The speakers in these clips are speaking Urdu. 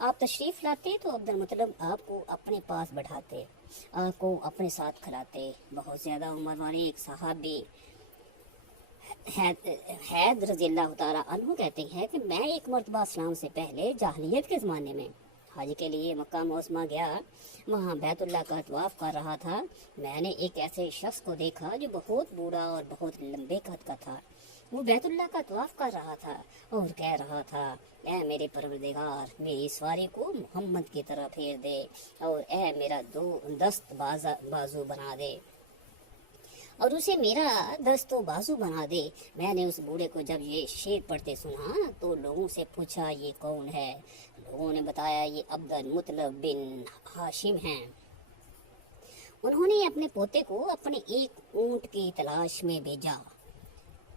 آپ تشریف لاتے تو عبد المطلب آپ کو اپنے پاس بٹھاتے، آپ کو اپنے ساتھ کھلاتے۔ بہت زیادہ عمر والے ایک صحابی حید رضی اللہ تعالیٰ عنہ کہتے ہیں کہ میں ایک مرتبہ اسلام سے پہلے جاہلیت کے زمانے میں حج کے لیے مکہ معظمہ گیا، وہاں بیت اللہ کا طواف کر رہا تھا۔ میں نے ایک ایسے شخص کو دیکھا جو بہت بوڑھا اور بہت لمبے قد کا تھا۔ وہ بیت اللہ کا طواف کر رہا تھا اور کہہ رہا تھا، اے میرے پروردگار، میری سواری کو محمد کی طرح پھیر دے، اور اے میرا دست بازو بنا دے، اور اسے میرا دست و بازو بنا دے۔ میں نے اس بوڑھے کو جب یہ شعر پڑھتے سنا تو لوگوں سے پوچھا یہ کون ہے؟ لوگوں نے بتایا یہ عبد المطلب بن ہاشم ہیں۔ انہوں نے اپنے پوتے کو اپنے ایک اونٹ کی تلاش میں بھیجا۔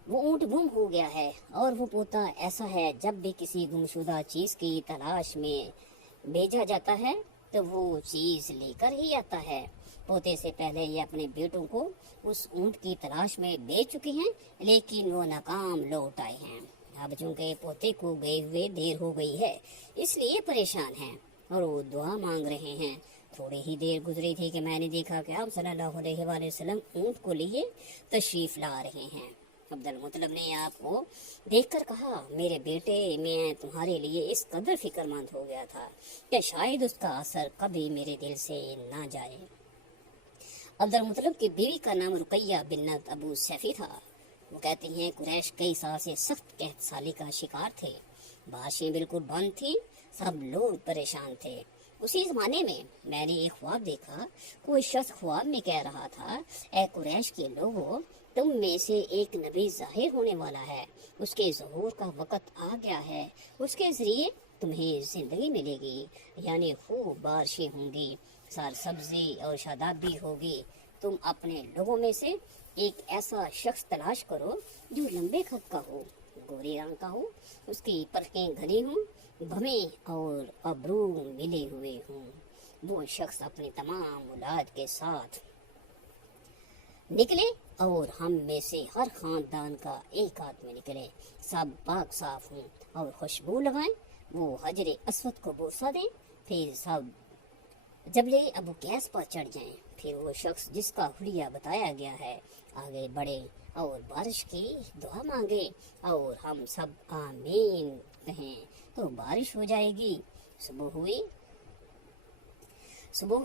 وہ اونٹ گم ہو گیا ہے، اور وہ پوتا ایسا ہے جب بھی کسی گمشدہ چیز کی تلاش میں بھیجا جاتا ہے تو وہ چیز لے کر ہی آتا ہے۔ پوتے سے پہلے یہ اپنے بیٹوں کو اس اونٹ کی تلاش میں بھیج چکے ہیں، لیکن وہ ناکام لوٹ آئے ہیں۔ اب چونکہ پوتے کو گئے ہوئے دیر ہو گئی ہے، اس لیے پریشان ہیں اور وہ دعا مانگ رہے ہیں۔ تھوڑی ہی دیر گزری تھی کہ میں نے دیکھا کہ آپ صلی اللہ علیہ وآلہ وسلم اونٹ کو لیے تشریف لا رہے ہیں۔ عبد المطلب نے آپ کو دیکھ کر کہا، میرے بیٹے، میں تمہارے لیے اس قدر فکر مند ہو گیا تھا کہ شاید اس کا اثر کبھی میرے دل سے نہ جائے۔ عبد المطلب کی بیوی کا نام رقیہ بنت ابو سیفی تھا۔ وہ کہتی ہیں قریش کئی سال سے سخت قحط سالی کا شکار تھے، بارشیں بالکل بند تھیں، سب لوگ پریشان تھے۔ اسی زمانے میں میں نے ایک خواب دیکھا، کوئی شخص خواب میں کہہ رہا تھا، اے قریش کے لوگوں، تم میں سے ایک نبی ظاہر ہونے والا ہے، اس کے ظہور کا وقت آ گیا ہے، اس کے ذریعے تمہیں زندگی ملے گی، یعنی خوب بارشیں ہوں گی، سر سبزی اور شادابی ہوگی۔ تم اپنے لوگوں میں سے ایک ایسا شخص تلاش کرو جو لمبے قد کا ہو، گورے رنگ کا ہو، اس کی پلکیں گھنی ہوں، بھویں اور ابرو ملے ہوئے ہوں۔ وہ شخص اپنی تمام اولاد کے ساتھ نکلے اور ہم میں سے ہر خاندان کا ایک آدمی نکلے، سب پاک صاف ہوں اور خوشبو لگائیں، وہ حجر اسود کو بوسہ دیں، پھر سب جبلِ ابو قیس پر چڑھ جائیں، پھر وہ شخص جس کا حلیہ بتایا گیا ہے آگے بڑھے اور بارش کی دعا مانگے، اور ہم سب آمین کہیں تو بارش ہو جائے گی۔ صبح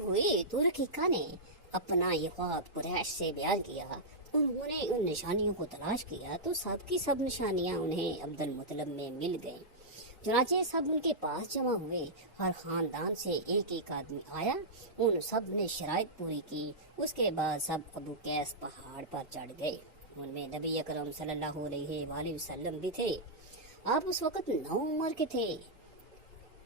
ہوئی تو رقیقہ نے اپنا یہ خواب قریش سے بیان کیا۔ انہوں نے ان نشانیوں کو تلاش کیا تو سب کی سب نشانیاں انہیں عبد المطلب میں مل گئیں۔ چنانچہ سب ان کے پاس جمع ہوئے، ہر خاندان سے ایک ایک آدمی آیا، ان سب نے شرائط پوری کی۔ اس کے بعد سب ابو قیس پہاڑ پر چڑھ گئے، ان میں نبی اکرم صلی اللہ علیہ وآلہ وسلم بھی تھے۔ آپ اس وقت 9 عمر کے تھے۔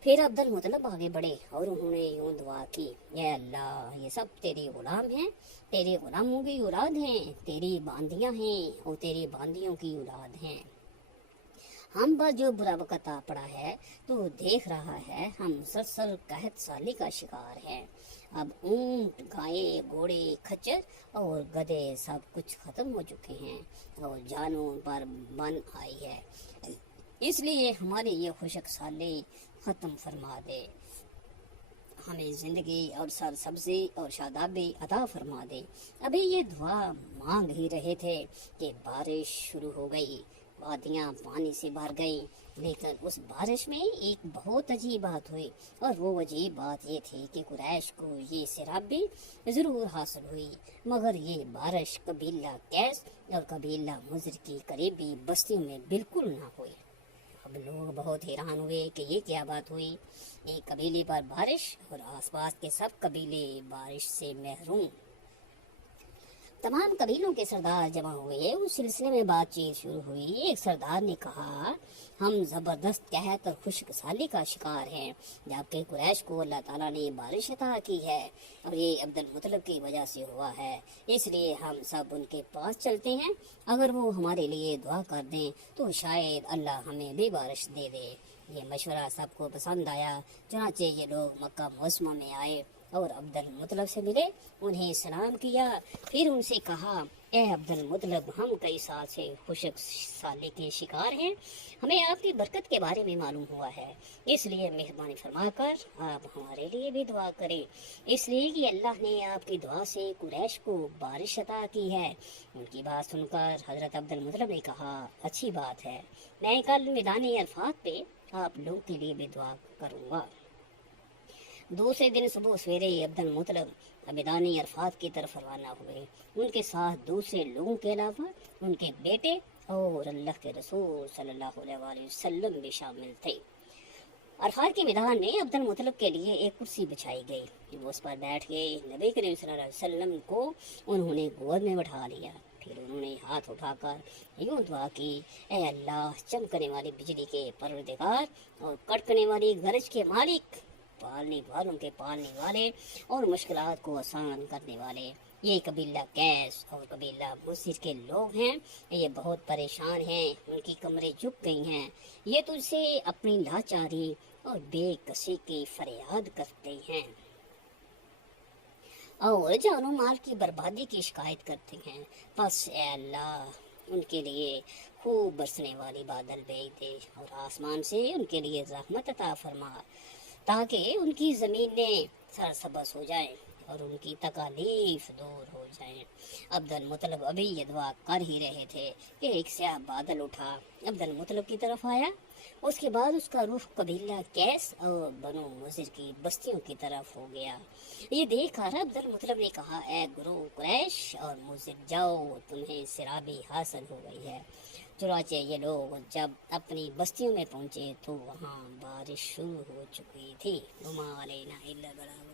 پھر عبد المطلب آگے بڑھے اور انہوں نے یوں دعا کی، اے اللہ، یہ سب تیرے غلام ہیں، تیرے غلاموں کی اولاد ہیں، تیری باندیاں ہیں اور تیری باندیوں کی اولاد ہیں۔ ہم پر جو برا وقت آ پڑا ہے تو دیکھ رہا ہے، ہم مسلسل قحط سالی کا شکار ہیں۔ اب اونٹ، گائے، گھوڑے، کھچر اور گدھے سب کچھ ختم ہو چکے ہیں اور جانوں پر بن آئی ہے، اس لیے ہماری یہ خشک سالی ختم فرما دے، ہمیں زندگی اور سر سبزی اور شادابی عطا فرما دے۔ ابھی یہ دعا مانگ ہی رہے تھے کہ بارش شروع ہو گئی، وادیاں پانی سے بھر گئیں، لیکن اس بارش میں ایک بہت عجیب بات ہوئی، اور وہ عجیب بات یہ تھی کہ قریش کو یہ سرابی ضرور حاصل ہوئی، مگر یہ بارش قبیلہ قیس اور قبیلہ مضر کی قریبی بستیوں میں بالکل نہ ہوئی۔ اب لوگ بہت حیران ہوئے کہ یہ کیا بات ہوئی، ایک قبیلے پر بارش اور آس پاس کے سب قبیلے بارش سے محروم۔ تمام قبیلوں کے سردار جمع ہوئے، اس سلسلے میں بات چیت شروع ہوئی۔ ایک سردار نے کہا، ہم زبردست قحط اور خشک سالی کا شکار ہیں، جبکہ قریش کو اللہ تعالیٰ نے بارش عطا کی ہے اور یہ عبد المطلب کی وجہ سے ہوا ہے، اس لیے ہم سب ان کے پاس چلتے ہیں، اگر وہ ہمارے لیے دعا کر دیں تو شاید اللہ ہمیں بھی بارش دے دے۔ یہ مشورہ سب کو پسند آیا، چنانچہ یہ لوگ مکہ معظمہ میں آئے اور عبد المطلب سے ملے، انہیں سلام کیا، پھر ان سے کہا اے عبد المطلب، ہم کئی سال سے خشک سالی کے شکار ہیں، ہمیں آپ کی برکت کے بارے میں معلوم ہوا ہے، اس لیے مہربانی فرما کر آپ ہمارے لیے بھی دعا کریں، اس لیے کہ اللہ نے آپ کی دعا سے قریش کو بارش عطا کی ہے۔ ان کی بات سن کر حضرت عبد المطلب نے کہا اچھی بات ہے، میں کل میدان عرفات پہ آپ لوگوں کے لیے بھی دعا کروں گا۔ دوسرے دن صبح سویرے عبد المطلب میدان عرفات کی طرف روانہ ہوئے، ان کے ساتھ دوسرے لوگوں کے علاوہ ان کے بیٹے اور اللہ کے رسول صلی اللہ علیہ وآلہ وسلم بھی شامل تھے۔ عرفات کے میدان میں عبد المطلب کے لیے ایک کرسی بچھائی گئی، وہ اس پر بیٹھ گئے، نبی کریم صلی اللہ علیہ وسلم کو انہوں نے گود میں بٹھا لیا، پھر انہوں نے ہاتھ اٹھا کر یوں دعا کی، اے اللہ، چمکنے والی بجلی کے پروردگار اور کڑکنے والی گرج کے مالک، پالنے والوں کے پالنے والے اور مشکلات کو آسان کرنے والے، یہ قبیلہ کیس اور قبیلہ مصر کے لوگ ہیں، یہ بہت پریشان ہیں، ان کی کمریں جھک گئی ہیں، یہ تجھ سے اپنی لاچاری اور بے کسی کی فریاد کرتے ہیں اور جان و مال کی بربادی کی شکایت کرتے ہیں، بس اے اللہ ان کے لیے خوب برسنے والی بادل بھیج دے اور آسمان سے ان کے لیے رحمت عطا فرما، تاکہ ان کی زمینیں سرسبز ہو جائیں اور ان کی تکالیف دور ہو جائیں۔ عبد المطلب ابھی یہ دعا کر ہی رہے تھے کہ ایک سیاہ بادل اٹھا، عبد المطلب کی طرف آیا، اس کے بعد اس کا رخ قبیلہ کیس اور بنو مضر کی بستیوں کی طرف ہو گیا۔ یہ دیکھ کر عبد المطلب نے کہا اے گروہ قریش اور مضر، جاؤ، تمہیں سرابی حاصل ہو گئی ہے۔ چنانچہ یہ لوگ جب اپنی بستیوں میں پہنچے تو وہاں بارش شروع ہو چکی تھی۔ وما علینا الا البلاغ۔